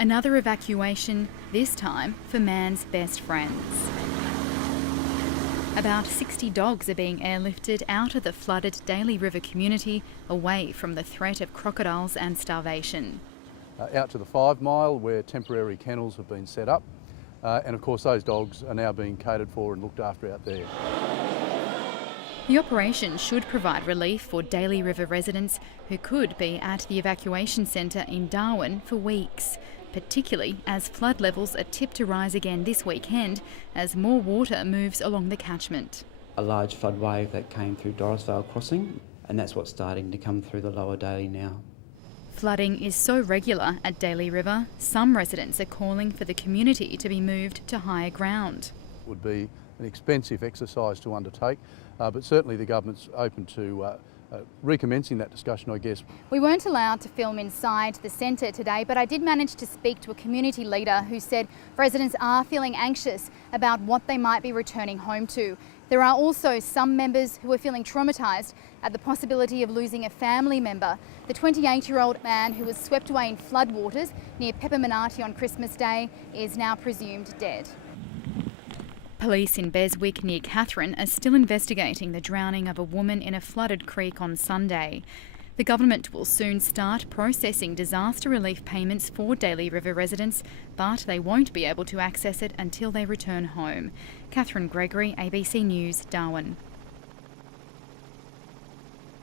Another evacuation, this time for man's best friends. About 60 dogs are being airlifted out of the flooded Daly River community, away from the threat of crocodiles and starvation. Out to the 5 Mile where temporary kennels have been set up, and of course those dogs are now being catered for and looked after out there. The operation should provide relief for Daly River residents who could be at the evacuation centre in Darwin for weeks, particularly as flood levels are tipped to rise again this weekend as more water moves along the catchment. A large flood wave that came through Dorisvale Crossing, and that's what's starting to come through the lower Daly now. Flooding is so regular at Daly River, some residents are calling for the community to be moved to higher ground. It would be an expensive exercise to undertake, but certainly the government's open to recommencing that discussion, I guess. We weren't allowed to film inside the centre today, but I did manage to speak to a community leader who said residents are feeling anxious about what they might be returning home to. There are also some members who are feeling traumatised at the possibility of losing a family member. The 28-year-old man who was swept away in floodwaters near Pepperminati on Christmas Day is now presumed dead. Police in Beswick near Katherine are still investigating the drowning of a woman in a flooded creek on Sunday. The government will soon start processing disaster relief payments for Daly River residents, but they won't be able to access it until they return home. Catherine Gregory, ABC News, Darwin.